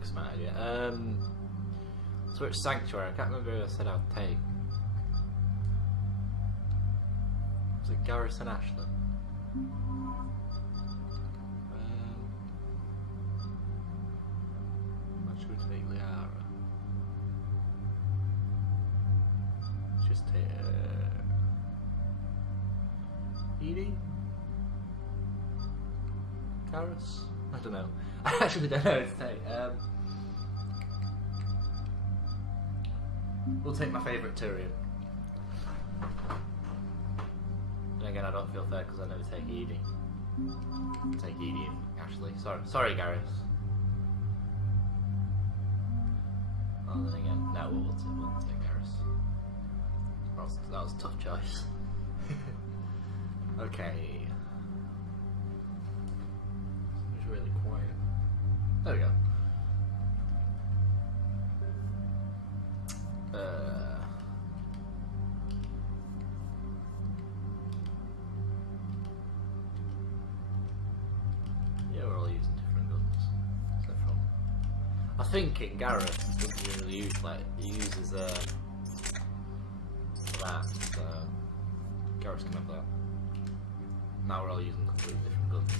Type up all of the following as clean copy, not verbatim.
think it's my idea. So it's Sanctuary. I can't remember who I said I'd take. Was it Garrus and Ashland? What should we take? Liara. Just take Edie? Garrus? I don't know. I actually don't know what to take. We'll take my favourite Tyrion. And again, I don't feel fair because I never take Edie. I'll take Edie and Ashley. Sorry, Garrus. Oh, then again, no, we'll take Garrus. That was a tough choice. Okay. It's really quiet. There we go. Yeah, we're all using different guns. Except from... I think in Garrus doesn't really use, like, he uses that, so Garrus can have that. Now we're all using completely different guns.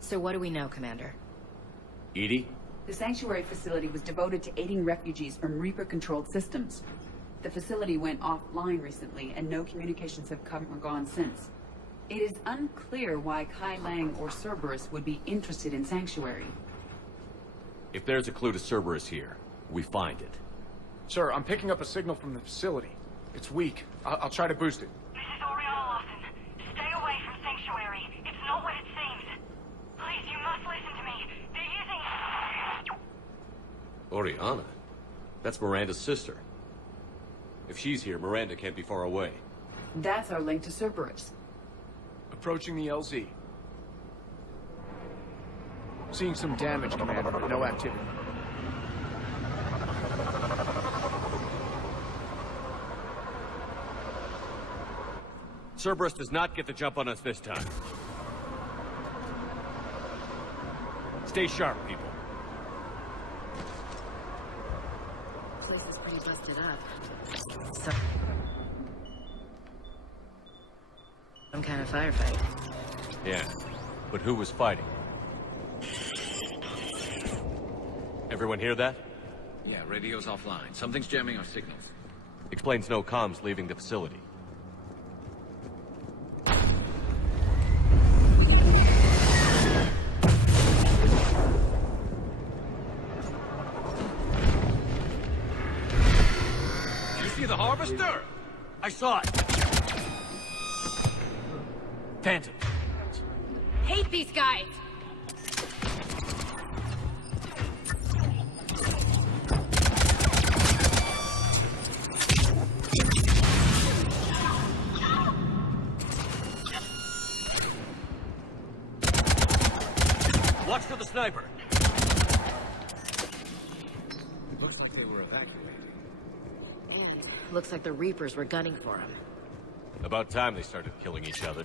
So what do we know, Commander? Edie? The sanctuary facility was devoted to aiding refugees from Reaper-controlled systems. The facility went offline recently, and no communications have come or gone since. It is unclear why Kai Lang or Cerberus would be interested in Sanctuary. If there's a clue to Cerberus here, we find it. Sir, I'm picking up a signal from the facility. It's weak. I'll try to boost it. This is Oriana Lawson. Stay away from Sanctuary. It's not what it seems. Please, you must listen to me. They're using... Oriana? That's Miranda's sister. If she's here, Miranda can't be far away. That's our link to Cerberus. Approaching the LZ. Seeing some damage, Commander, but no activity. Cerberus does not get the jump on us this time. Stay sharp, people. This place is pretty busted up. So... some kind of firefight. Yeah, but who was fighting? Everyone hear that? Yeah, radio's offline. Something's jamming our signals. Explains no comms leaving the facility. You see the harvester? I saw it! Phantom. Hate these guys! Watch for the sniper. Looks like they were evacuated. And looks like the Reapers were gunning for him. About time they started killing each other.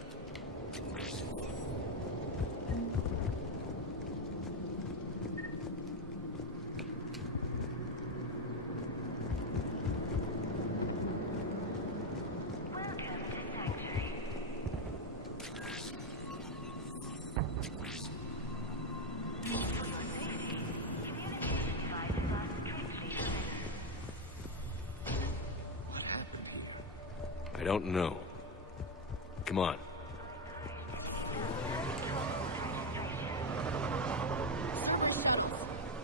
I don't know. Come on.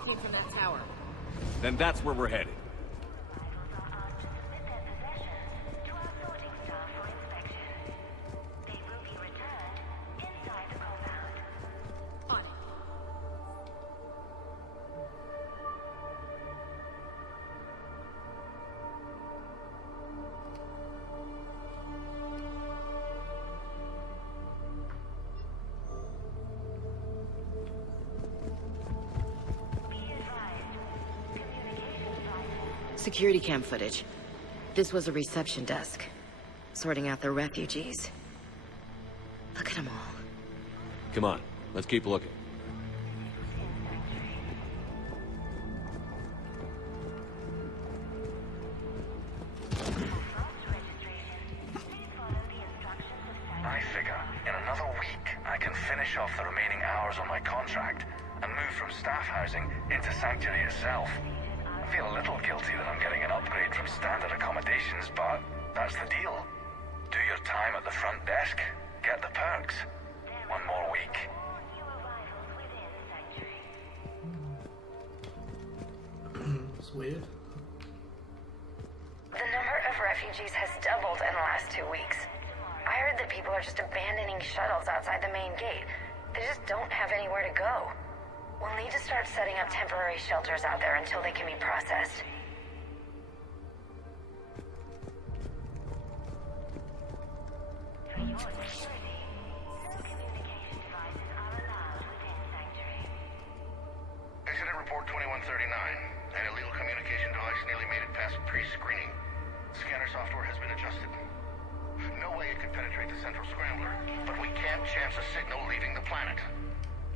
Came from that tower. Then that's where we're headed. On it. Security cam footage. This was a reception desk, sorting out the refugees. Look at them all. Come on, let's keep looking. I figure in another week I can finish off the remaining hours on my contract and move from staff housing into Sanctuary itself. I feel a little guilty that I'm getting an upgrade from standard accommodations, but that's the deal. Do your time at the front desk, get the perks. One more week. It's weird. The number of refugees has doubled in the last 2 weeks. I heard that people are just abandoning shuttles outside the main gate. They just don't have anywhere to go. We'll need to start setting up temporary shelters out there until they can be processed. For your security, no communication devices are allowed within Sanctuary. Incident report 2139. An illegal communication device nearly made it past pre-screening. Scanner software has been adjusted. No way it could penetrate the central scrambler, but we can't chance a signal leaving the planet.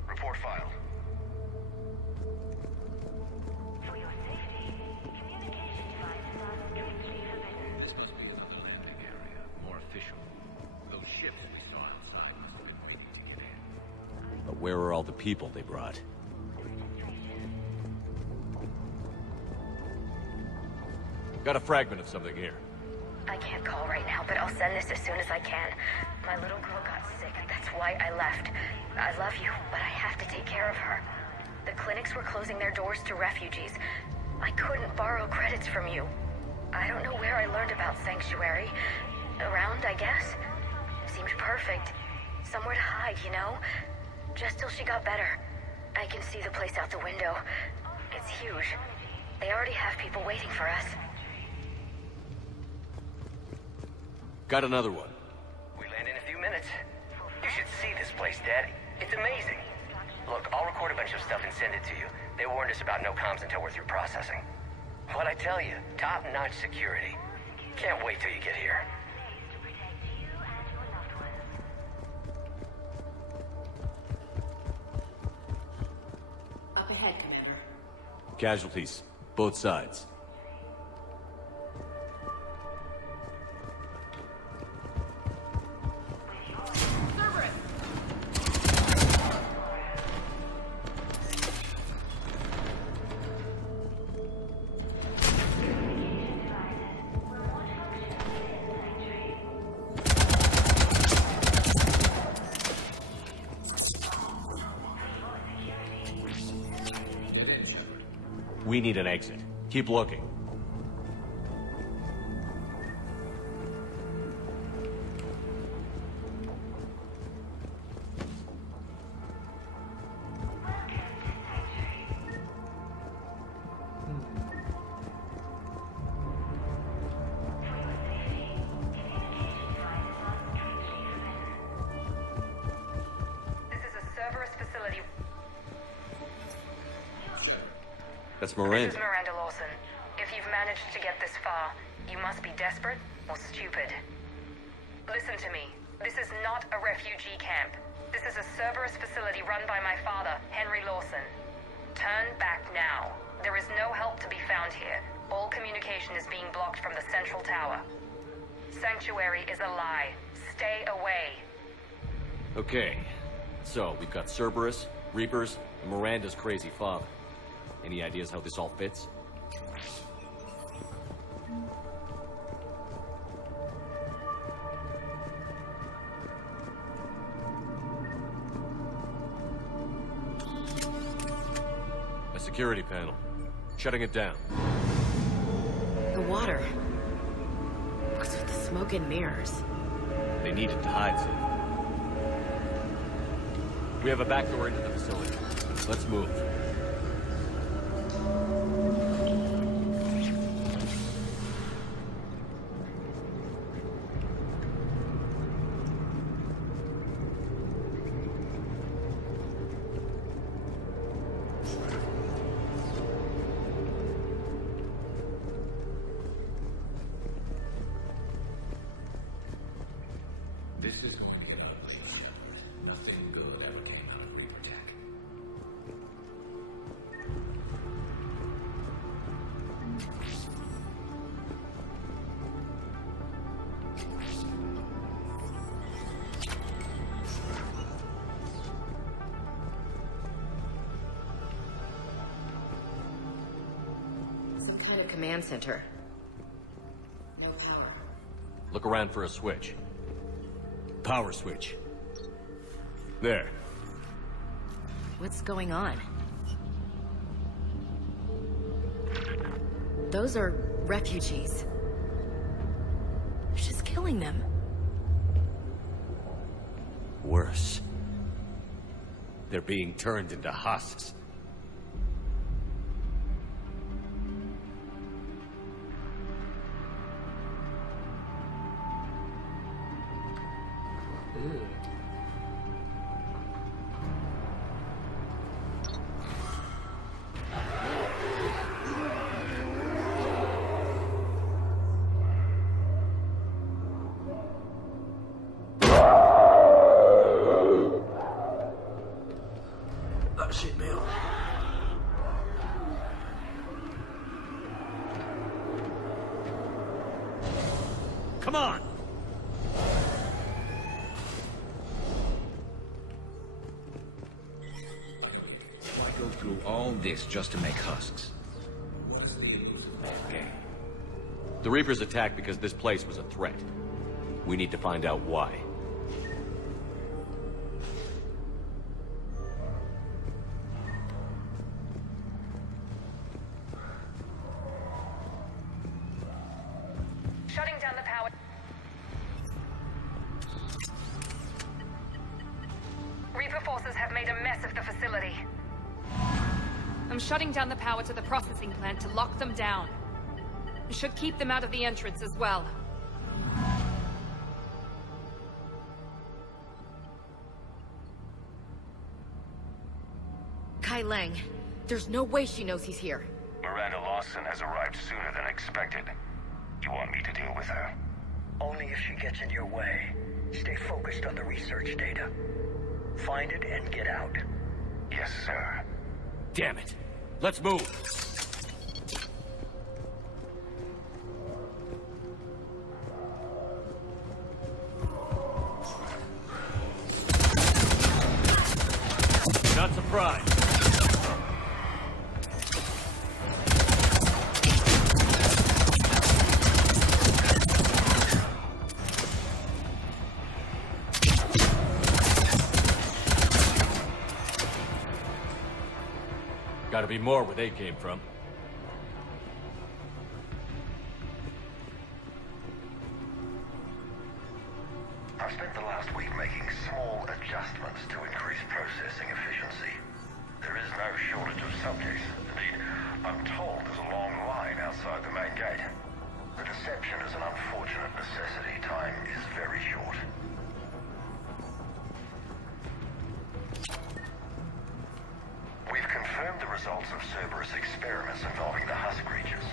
Report filed. For your safety, communication devices are strictly forbidden. This must be another landing area. More official. Those ships we saw outside must have been waiting to get in. But where are all the people they brought? Got a fragment of something here. I can't call right now, but I'll send this as soon as I can. My little girl got sick. That's why I left. I love you, but I have to take care of her. The clinics were closing their doors to refugees. I couldn't borrow credits from you. I don't know where I learned about Sanctuary. Around, I guess. Seemed perfect. Somewhere to hide, you know? Just till she got better. I can see the place out the window. It's huge. They already have people waiting for us. Got another one. We land in a few minutes. You should see this place, Dad. It's amazing. Look, I'll record a bunch of stuff and send it to you. They warned us about no comms until we're through processing. What'd I tell you? Top-notch security. Can't wait till you get here. Up ahead, Commander. Casualties, both sides. We need an exit. Keep looking. That's Miranda. This is Miranda Lawson. If you've managed to get this far, you must be desperate or stupid. Listen to me. This is not a refugee camp. This is a Cerberus facility run by my father, Henry Lawson. Turn back now. There is no help to be found here. All communication is being blocked from the central tower. Sanctuary is a lie. Stay away. Okay. So, we've got Cerberus, Reapers, and Miranda's crazy father. Any ideas how this all fits? A security panel. Shutting it down. The water. What's with the smoke and mirrors? They needed to hide something. We have a back door into the facility. Let's move. command center. No power. Look around for a switch. Power switch. There. What's going on? Those are refugees. They're just killing them. Worse. They're being turned into husks. That shit me up. Come on! Why go through all this just to make husks? The Reapers attacked because this place was a threat. We need to find out why. Shutting down the power. Reaper forces have made a mess of the facility. I'm shutting down the power to the processing plant to lock them down. It should keep them out of the entrance as well. Kai Lang. There's no way she knows he's here. Miranda Lawson has arrived sooner than expected. You want me to deal with her? Only if she gets in your way. Stay focused on the research data. Find it and get out. Yes, sir. Damn it! Let's move! Not surprised. Gotta be more where they came from. I've spent the last week making small adjustments to increase processing efficiency. There is no shortage of subjects. Indeed, I'm told there's a long line outside the main gate. The deception is an unfortunate necessity. Time is very short. We've confirmed the results of Cerberus experiments involving the HUSK creatures.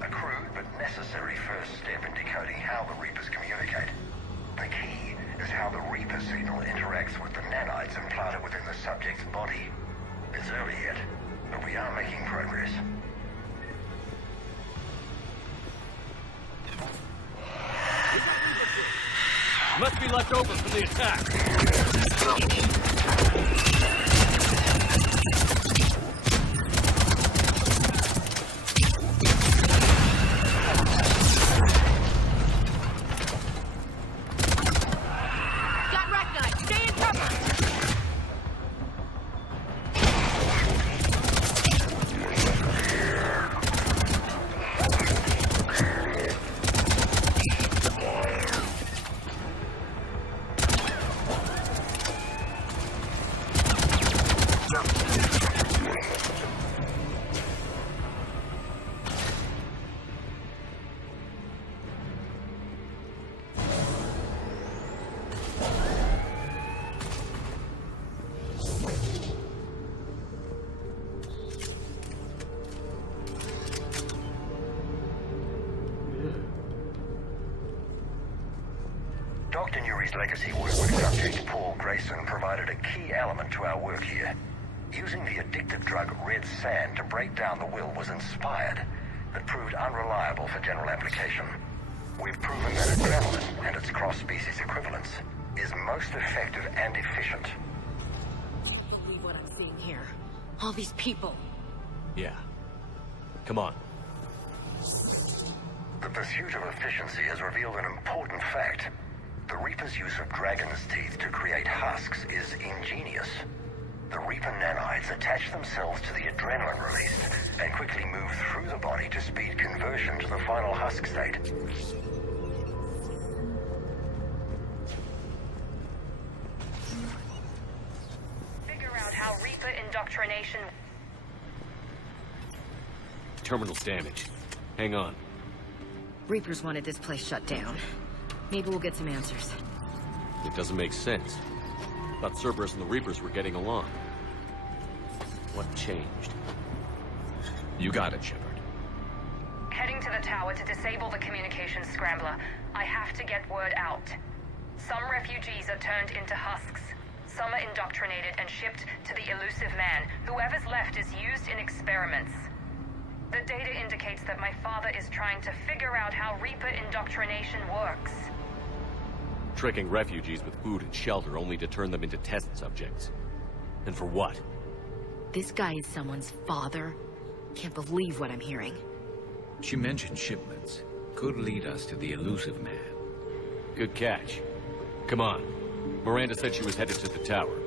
A crude but necessary first step in decoding how the Reapers communicate. The key is how the Reaper signal interacts with the nanites implanted within the subject's body. It's early yet, but we are making progress. Must be left over from the attack. Dr. Nuri's legacy work with subject Paul Grayson provided a key element to our work here. Using the addictive drug red sand to break down the will was inspired, but proved unreliable for general application. We've proven that adrenaline and its cross-species equivalence is most effective and efficient. I can't believe what I'm seeing here. All these people. Yeah. Come on. pursuit of efficiency has revealed an important fact. The Reaper's use of dragon's teeth to create husks is ingenious. The Reaper nanites attach themselves to the adrenaline released and quickly move through the body to speed conversion to the final husk state. Figure out how Reaper indoctrination... Terminal's damaged. Hang on. Reapers wanted this place shut down. Maybe we'll get some answers. It doesn't make sense. Thought Cerberus and the Reapers were getting along. What changed? You got it, Shepard. Heading to the tower to disable the communications scrambler. I have to get word out. Some refugees are turned into husks. Some are indoctrinated and shipped to the elusive man. Whoever's left is used in experiments. The data indicates that my father is trying to figure out how Reaper indoctrination works. Tricking refugees with food and shelter only to turn them into test subjects. And for what? This guy is someone's father? Can't believe what I'm hearing. She mentioned shipments. Could lead us to the elusive man. Good catch. Come on. Miranda said she was headed to the tower.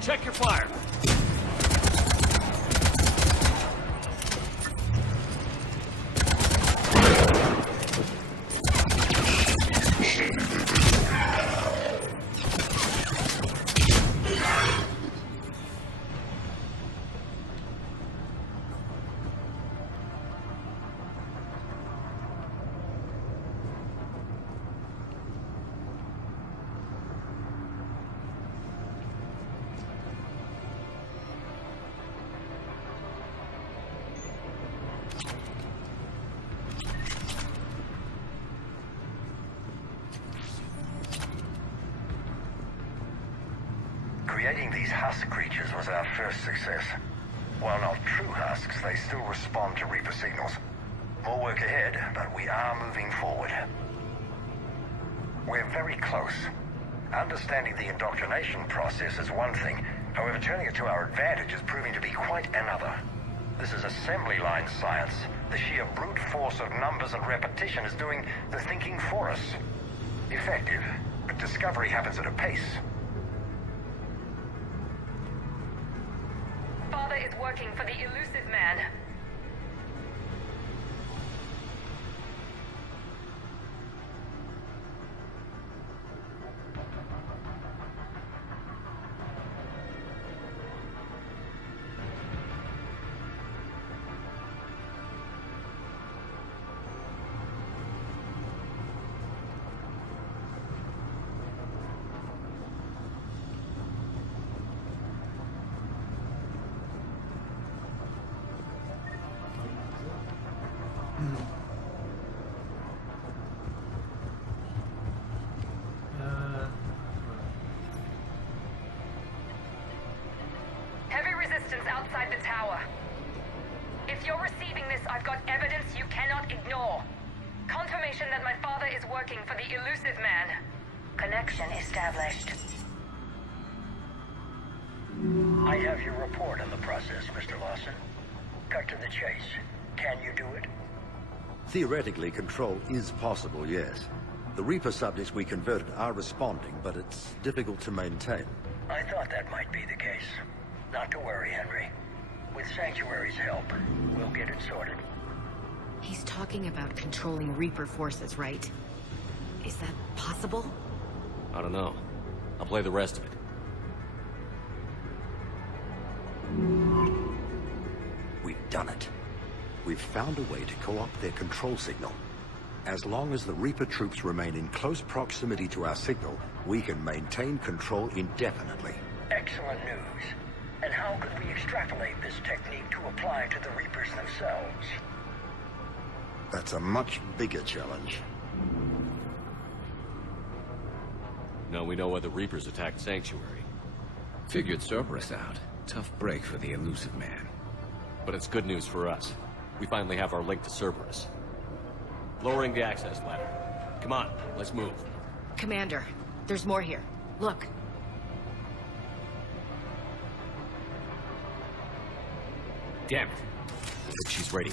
Check your fire! Creating these husk creatures was our first success. While not true husks, they still respond to Reaper signals. More work ahead, but we are moving forward. We're very close. Understanding the indoctrination process is one thing. However, turning it to our advantage is proving to be quite another. This is assembly line science. The sheer brute force of numbers and repetition is doing the thinking for us. Effective, but discovery happens at a pace. Father is working for the elusive man. Heavy resistance outside the tower. If you're receiving this, I've got evidence you cannot ignore. Confirmation that my father is working for the elusive man. Connection established. I have your report on the process, Mr. Lawson. Cut to the chase. Can you do it? Theoretically, control is possible, yes. The Reaper subjects we converted are responding, but it's difficult to maintain. I thought that might be the case. Not to worry, Henry. With Sanctuary's help, we'll get it sorted. He's talking about controlling Reaper forces, right? Is that possible? I don't know. I'll play the rest of it. We done it. We've found a way to co-opt their control signal. As long as the Reaper troops remain in close proximity to our signal, we can maintain control indefinitely. Excellent news. And how could we extrapolate this technique to apply to the Reapers themselves? That's a much bigger challenge. Now we know why the Reapers attacked Sanctuary. Figured Cerberus out. Tough break for the elusive man. But it's good news for us. We finally have our link to Cerberus. Lowering the access ladder. Come on, let's move. Commander, there's more here. Look. Damn it. She's ready.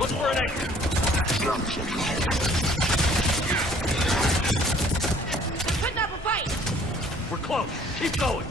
Look for an exit. Put up a fight! We're close. Keep going.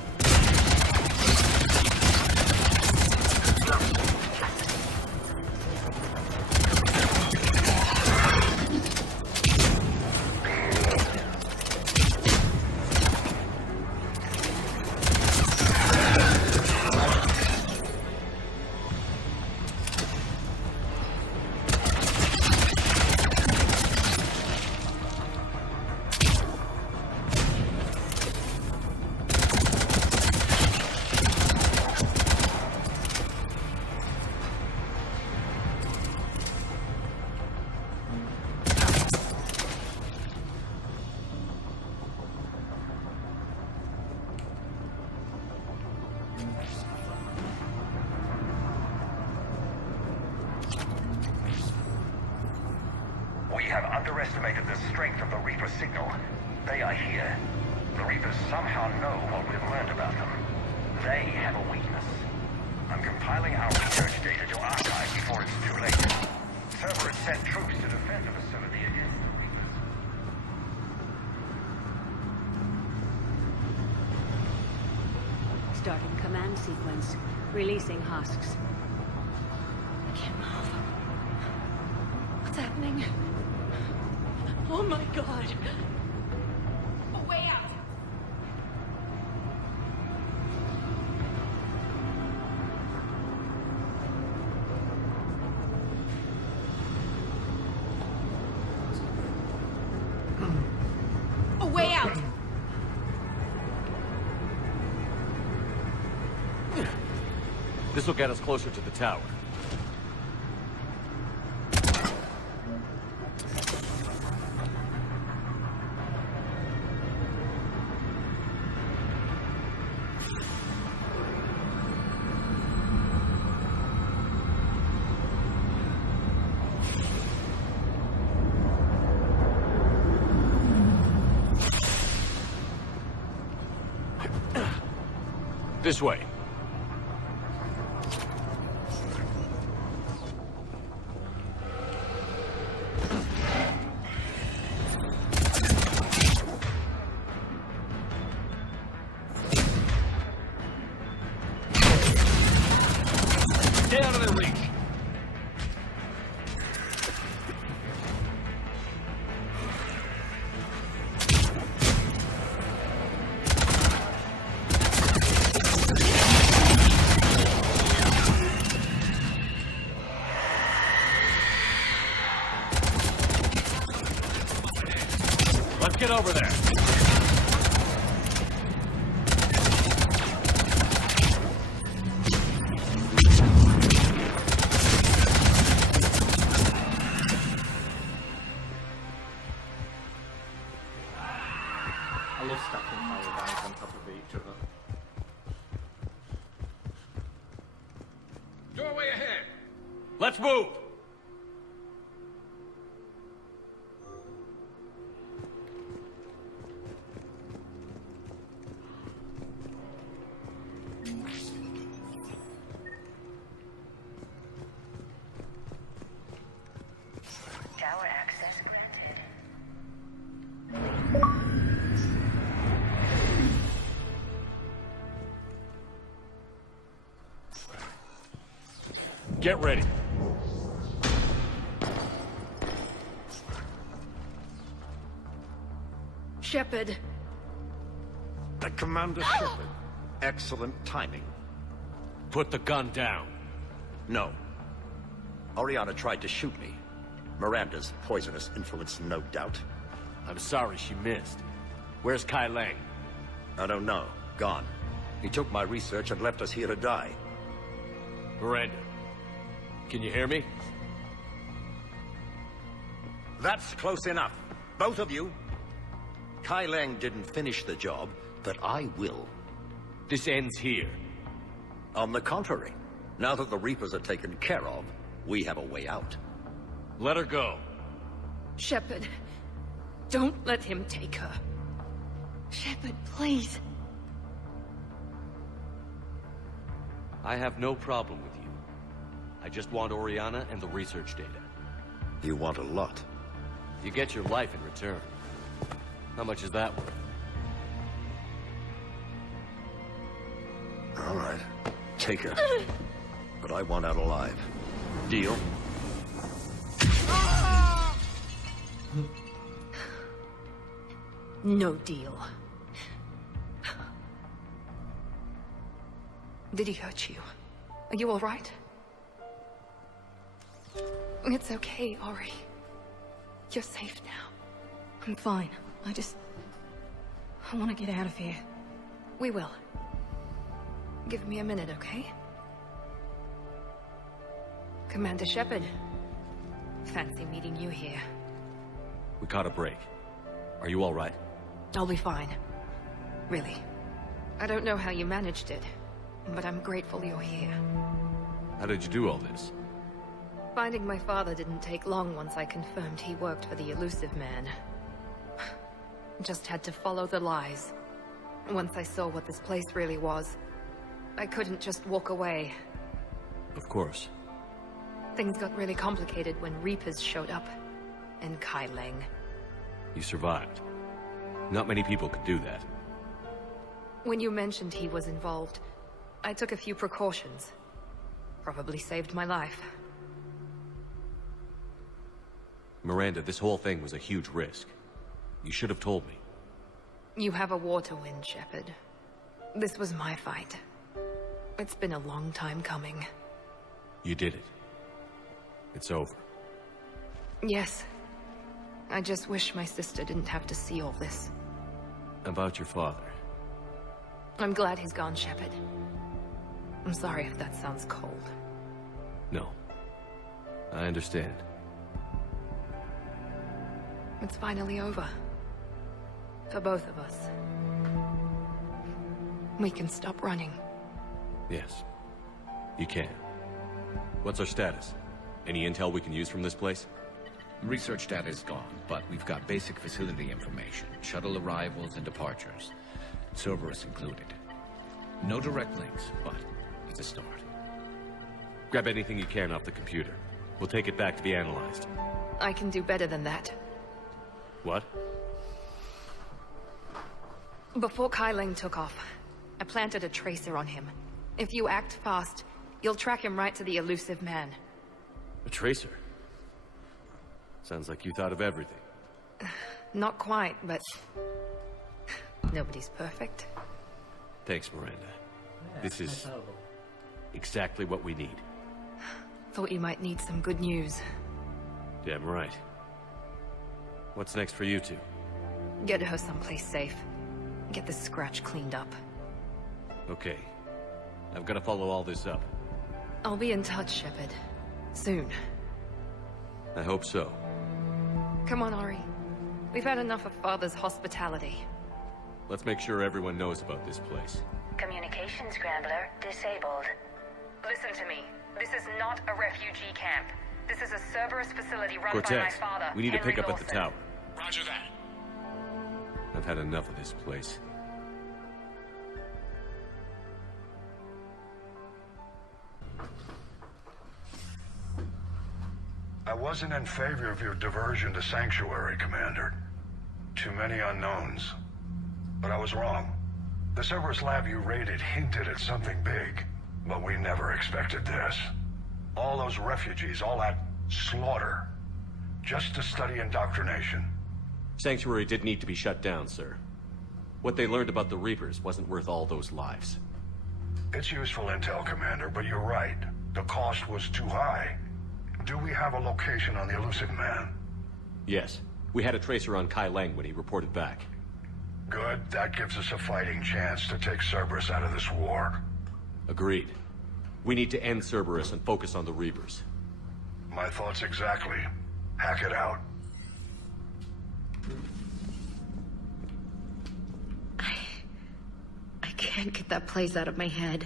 We have underestimated the strength of the Reaper signal. They are here. The Reapers somehow know what we've learned about them. They have a weakness. I'm compiling our research data to archive before it's too late. Cerberus sent troops to defend the facility against the Reapers. Starting command sequence. Releasing husks. I can't move. What's happening? Oh my god! A way out! A way out! This will get us closer to the tower. This way. Stay out of their reach. Let's get over there. I love stacking fire guys on top of each other. Doorway ahead. Let's move. Tower access granted. Get ready. Shepard. Commander Shepard. Excellent timing. Put the gun down. No. Oriana tried to shoot me. Miranda's poisonous influence, no doubt. I'm sorry she missed. Where's Kai Lang? I don't know. Gone. He took my research and left us here to die. Miranda, can you hear me? That's close enough. Both of you. Kai Lang didn't finish the job, but I will. This ends here. On the contrary, now that the Reapers are taken care of, we have a way out. Let her go. Shepard, don't let him take her. Shepard, please. I have no problem with you. I just want Oriana and the research data. You want a lot. You get your life in return. How much is that worth? All right. Take her. But I want out alive. Deal? No deal. Did he hurt you? Are you all right? It's okay, Ori. You're safe now. I'm fine. I want to get out of here. We will. Give me a minute, okay? Commander Shepard. Fancy meeting you here. We caught a break. Are you all right? I'll be fine. Really. I don't know how you managed it, but I'm grateful you're here. How did you do all this? Finding my father didn't take long once I confirmed he worked for the Elusive Man. Just had to follow the lies. Once I saw what this place really was, I couldn't just walk away. Of course. Things got really complicated when Reapers showed up. And Kai Lang. You survived. Not many people could do that. When you mentioned he was involved, I took a few precautions. Probably saved my life. Miranda, this whole thing was a huge risk. You should have told me. You have a war to win, Shepard. This was my fight. It's been a long time coming. You did it. It's over. Yes. I just wish my sister didn't have to see all this. About your father. I'm glad he's gone, Shepard. I'm sorry if that sounds cold. No. I understand. It's finally over. For both of us. We can stop running. Yes. You can. What's our status? Any intel we can use from this place? Research data is gone, but we've got basic facility information. Shuttle arrivals and departures. Cerberus included. No direct links, but it's a start. Grab anything you can off the computer. We'll take it back to be analyzed. I can do better than that. What? Before Kai Lang took off, I planted a tracer on him. If you act fast, you'll track him right to the Elusive Man. A tracer? Sounds like you thought of everything. Not quite, but... nobody's perfect. Thanks, Miranda. Yeah, this is exactly what we need. Thought you might need some good news. Damn right. What's next for you two? Get her someplace safe. Get this scratch cleaned up. Okay. I've got to follow all this up. I'll be in touch, Shepard. Soon. I hope so. Come on, Ori. We've had enough of Father's hospitality. Let's make sure everyone knows about this place. Communication scrambler disabled. Listen to me. This is not a refugee camp. This is a Cerberus facility run by my Cortez, father, we need to Henry pick up at the Lawson. tower. Roger that. I've had enough of this place. I wasn't in favor of your diversion to Sanctuary, Commander. Too many unknowns. But I was wrong. The Cerberus lab you raided hinted at something big, but we never expected this. All those refugees, all that slaughter, just to study indoctrination. Sanctuary did need to be shut down, sir. What they learned about the Reapers wasn't worth all those lives. It's useful intel, Commander, but you're right. The cost was too high. Do we have a location on the elusive man? Yes. We had a tracer on Kai Lang when he reported back. Good. That gives us a fighting chance to take Cerberus out of this war. Agreed. We need to end Cerberus and focus on the Reapers. My thoughts exactly. Hack it out. I can't get that place out of my head.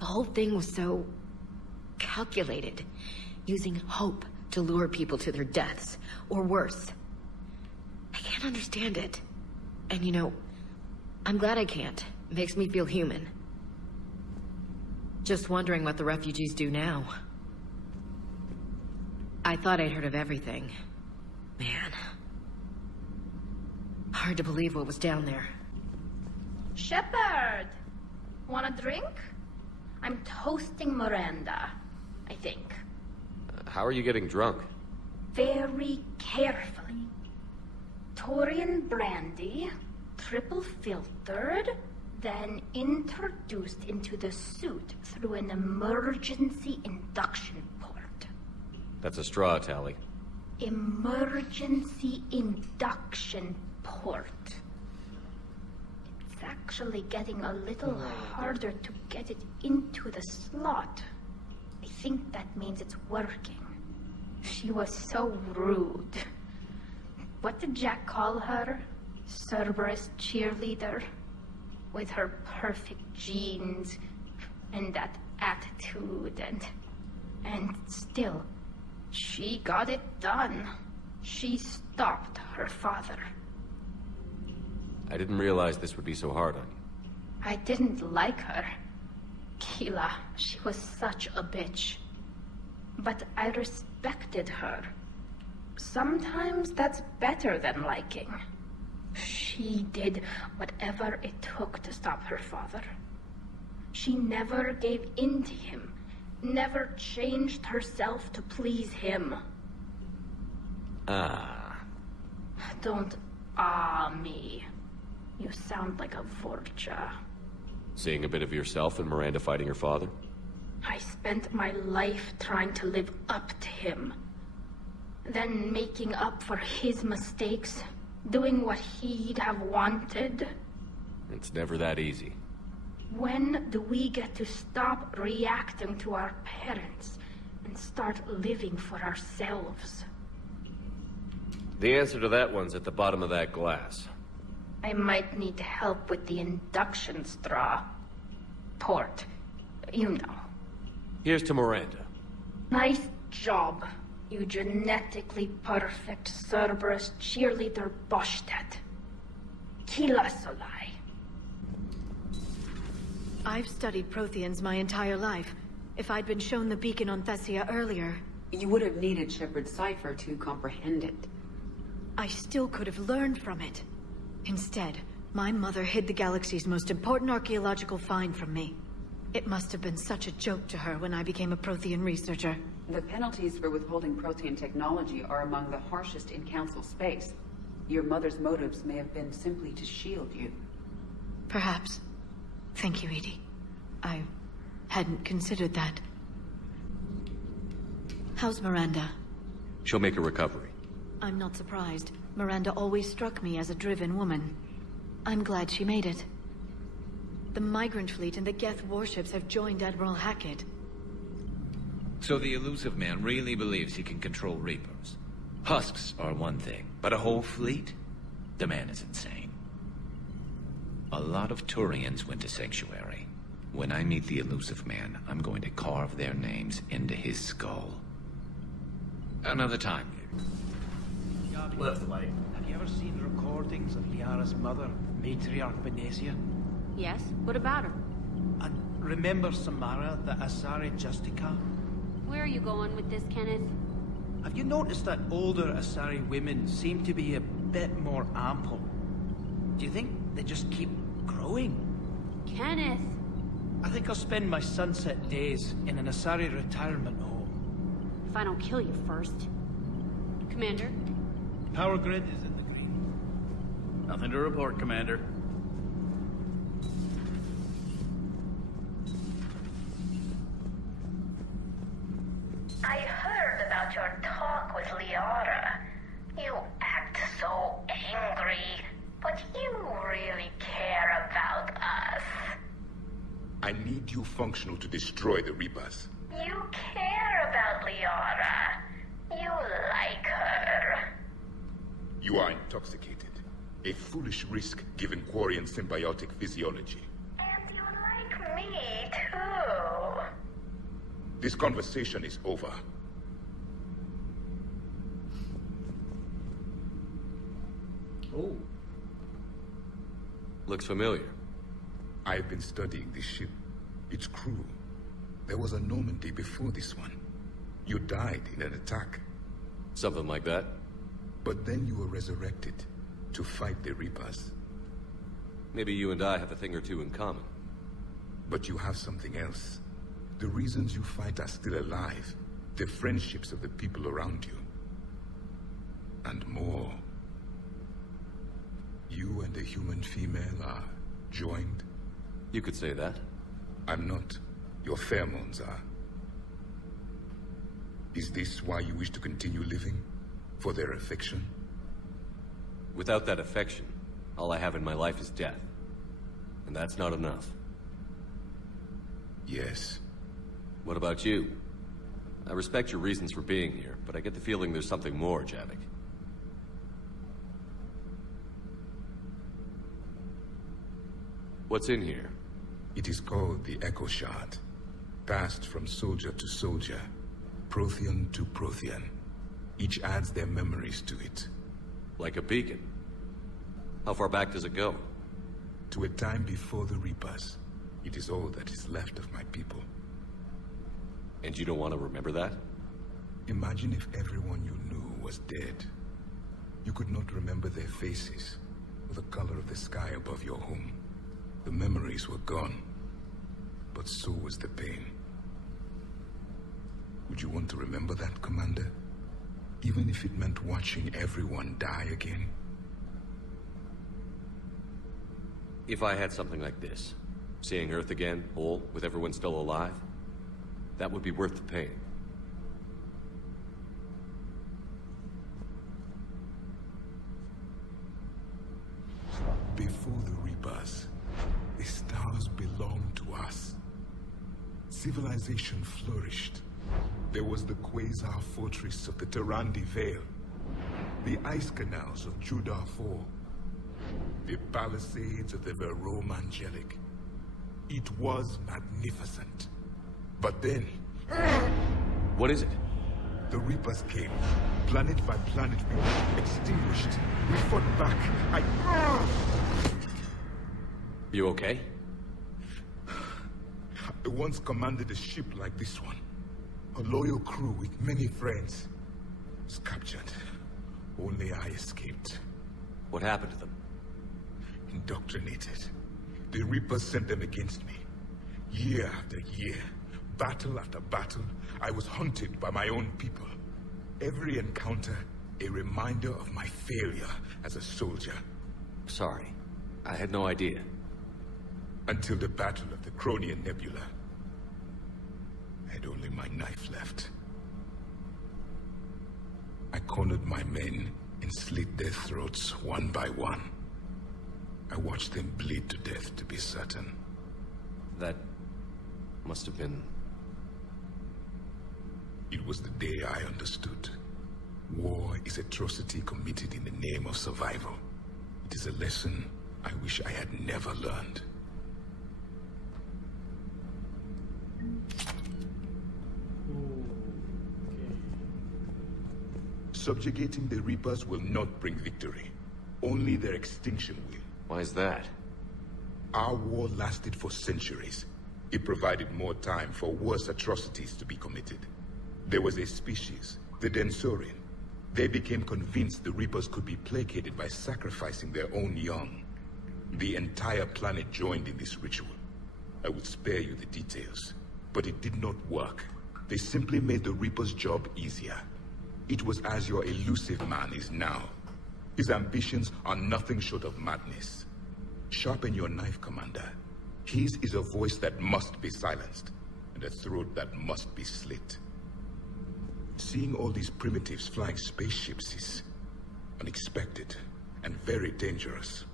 The whole thing was so calculated, using hope to lure people to their deaths, or worse. I can't understand it. And you know, I'm glad I can't. It makes me feel human. Just wondering what the refugees do now. I thought I'd heard of everything. Man. Hard to believe what was down there. Shepard! Want a drink? I'm toasting Miranda, I think. How are you getting drunk? Very carefully. Taurian brandy, triple filtered, then introduced into the suit through an emergency induction port. That's a straw, Tally. Emergency induction port. It's actually getting a little harder to get it into the slot. I think that means it's working. She was so rude. What did Jack call her? Cerberus cheerleader? With her perfect genes and that attitude and still, she got it done. She stopped her father. I didn't realize this would be so hard on you. I didn't like her. Keela, she was such a bitch. But I respected her. Sometimes that's better than liking. She did whatever it took to stop her father. She never gave in to him, never changed herself to please him. Don't me. You sound like a Vorcha. Seeing a bit of yourself in Miranda fighting her father? I spent my life trying to live up to him. Then making up for his mistakes, doing what he'd have wanted. It's never that easy. When do we get to stop reacting to our parents and start living for ourselves? The answer to that one's at the bottom of that glass. I might need help with the induction straw. Port. You know. Here's to Miranda. Nice job, you genetically perfect Cerberus cheerleader Boschtet. Kila Solai. I've studied Protheans my entire life. If I'd been shown the beacon on Thessia earlier... You would have needed Shepard's cipher to comprehend it. I still could have learned from it. Instead, my mother hid the galaxy's most important archaeological find from me. It must have been such a joke to her when I became a Prothean researcher. The penalties for withholding Prothean technology are among the harshest in Council space. Your mother's motives may have been simply to shield you. Perhaps. Thank you, Edie. I hadn't considered that. How's Miranda? She'll make a recovery. I'm not surprised. Miranda always struck me as a driven woman. I'm glad she made it. The Migrant Fleet and the Geth warships have joined Admiral Hackett. So the elusive man really believes he can control Reapers. Husks are one thing, but a whole fleet? The man is insane. A lot of Turians went to Sanctuary. When I meet the elusive man, I'm going to carve their names into his skull. Another time. Worth the wait. Have you ever seen recordings of Liara's mother, Matriarch Benesia? Yes? What about her? And remember Samara, the Asari Justica? Where are you going with this, Kenneth? Have you noticed that older Asari women seem to be a bit more ample? Do you think they just keep growing? Kenneth! I think I'll spend my sunset days in an Asari retirement home. if I don't kill you first. Commander? Power grid is in the green. Nothing to report, Commander. I heard about your talk with Leone. You act so angry, but you really care about us. I need you functional to destroy the Reapers. You care about Leone. You like her. You are intoxicated. A foolish risk given Quarian symbiotic physiology. And you like me, too. This conversation is over. Oh. Looks familiar. I've been studying this ship. Its crew. There was a Normandy before this one. You died in an attack. Something like that. But then you were resurrected to fight the Reapers. Maybe you and I have a thing or two in common. But you have something else. The reasons you fight are still alive. The friendships of the people around you. And more. You and the human female are joined. You could say that. I'm not. Your pheromones are. Is this why you wish to continue living? For their affection? Without that affection, all I have in my life is death. And that's not enough. Yes. What about you? I respect your reasons for being here, but I get the feeling there's something more, Javik. What's in here? It is called the Echo Shard. Passed from soldier to soldier. Prothean to Prothean. Each adds their memories to it. Like a beacon? How far back does it go? To a time before the Reapers. It is all that is left of my people. And you don't want to remember that? Imagine if everyone you knew was dead. You could not remember their faces, or the color of the sky above your home. The memories were gone, but so was the pain. Would you want to remember that, Commander? Even if it meant watching everyone die again? If I had something like this, seeing Earth again, whole, with everyone still alive, that would be worth the pain. Before the Reapers, the stars belonged to us. Civilization flourished. There was the Quasar fortress of the Tarandi Vale, the ice canals of Judar IV, the palisades of the Verome Angelic. It was magnificent. But then... What is it? The Reapers came. Planet by planet, we were extinguished. We fought back. You okay? I once commanded a ship like this one. A loyal crew with many friends. Was captured. Only I escaped. What happened to them? Indoctrinated. The Reapers sent them against me. Year after year, battle after battle, I was hunted by my own people. Every encounter, a reminder of my failure as a soldier. Sorry. I had no idea. Until the Battle of the Cronian Nebula. I had only my knife left. I cornered my men and slit their throats one by one. I watched them bleed to death to be certain. That must have been... It was the day I understood. War is atrocity committed in the name of survival. It is a lesson I wish I had never learned. Subjugating the Reapers will not bring victory. Only their extinction will. Why is that? Our war lasted for centuries. It provided more time for worse atrocities to be committed. There was a species, the Densorian. They became convinced the Reapers could be placated by sacrificing their own young. The entire planet joined in this ritual. I would spare you the details, but it did not work. They simply made the Reaper's job easier. It was as your elusive man is now. His ambitions are nothing short of madness. Sharpen your knife, Commander. His is a voice that must be silenced, and a throat that must be slit. Seeing all these primitives flying spaceships is unexpected and very dangerous.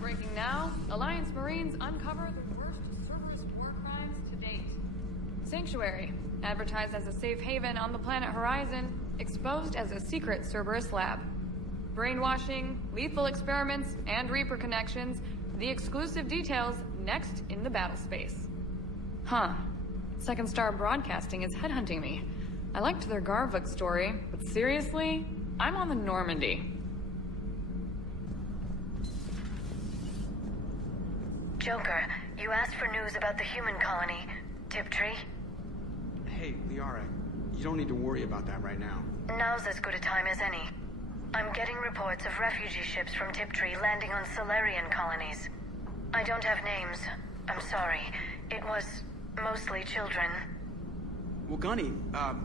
Breaking now, Alliance Marines uncover the worst Cerberus war crimes to date. Sanctuary, advertised as a safe haven on the planet Horizon, exposed as a secret Cerberus lab. Brainwashing, lethal experiments, and Reaper connections, the exclusive details next in the battle space. Huh. Second Star Broadcasting is headhunting me. I liked their Garvuk story, but seriously, I'm on the Normandy. Joker, you asked for news about the human colony, Tiptree. Hey, Liara, you don't need to worry about that right now. Now's as good a time as any. I'm getting reports of refugee ships from Tiptree landing on Solarian colonies. I don't have names. I'm sorry. It was mostly children. Well, Gunny,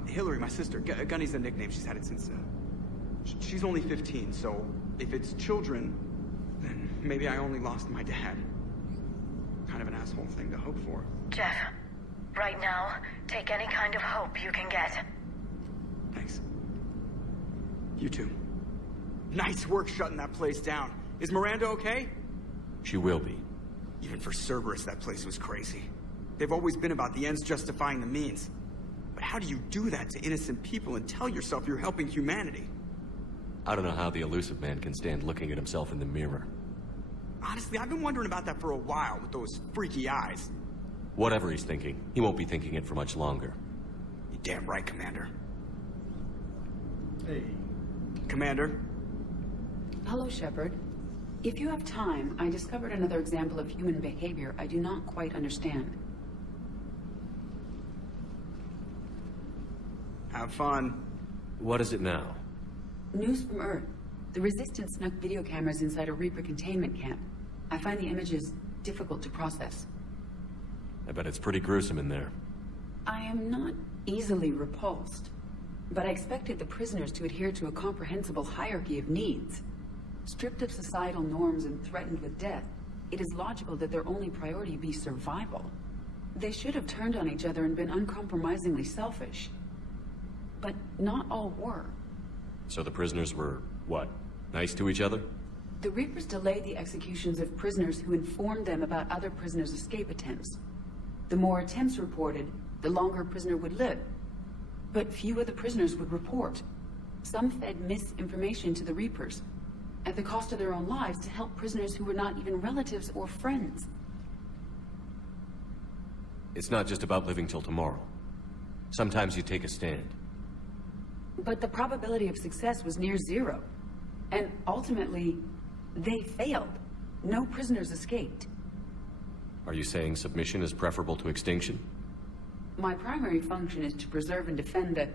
Hillary, my sister, Gunny's the nickname. She's had it since, she's only 15, so if it's children, then maybe I only lost my dad. Kind of an asshole thing to hope for. Jeff, right now, take any kind of hope you can get. Thanks. You too. Nice work shutting that place down. Is Miranda okay? She will be. Even for Cerberus, that place was crazy. They've always been about the ends justifying the means. But how do you do that to innocent people and tell yourself you're helping humanity? I don't know how the elusive man can stand looking at himself in the mirror. Honestly, I've been wondering about that for a while with those freaky eyes. Whatever he's thinking, he won't be thinking it for much longer. You're damn right, Commander. Hey. Commander? Hello, Shepard. If you have time, I discovered another example of human behavior I do not quite understand. Have fun. What is it now? News from Earth. The Resistance snuck video cameras inside a Reaper containment camp. I find the images difficult to process. I bet it's pretty gruesome in there. I am not easily repulsed, but I expected the prisoners to adhere to a comprehensible hierarchy of needs. Stripped of societal norms and threatened with death, it is logical that their only priority be survival. They should have turned on each other and been uncompromisingly selfish. But not all were. So the prisoners were, what, nice to each other? The Reapers delayed the executions of prisoners who informed them about other prisoners' escape attempts. The more attempts reported, the longer a prisoner would live. But few of the prisoners would report. Some fed misinformation to the Reapers, at the cost of their own lives, to help prisoners who were not even relatives or friends. It's not just about living till tomorrow. Sometimes you take a stand. But the probability of success was near zero. And ultimately, they failed. No prisoners escaped. Are you saying submission is preferable to extinction? My primary function is to preserve and defend the...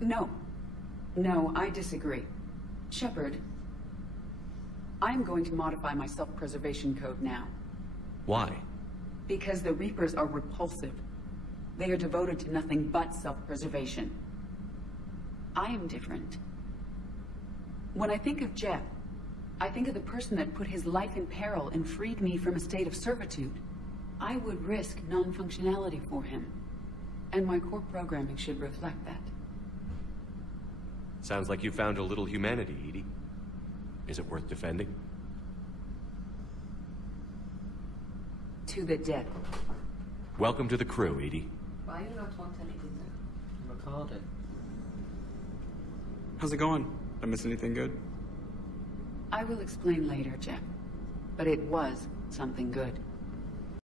No. No, I disagree. Shepard, I'm going to modify my self-preservation code now. Why? Because the Reapers are repulsive. They are devoted to nothing but self-preservation. I am different. When I think of Jeff, I think of the person that put his life in peril and freed me from a state of servitude. I would risk non-functionality for him. And my core programming should reflect that. Sounds like you found a little humanity, Edie. Is it worth defending? To the death. Welcome to the crew, Edie. Why are you not want anything there? Recording. How's it going? Did I miss anything good? I will explain later, Jeff. But it was something good.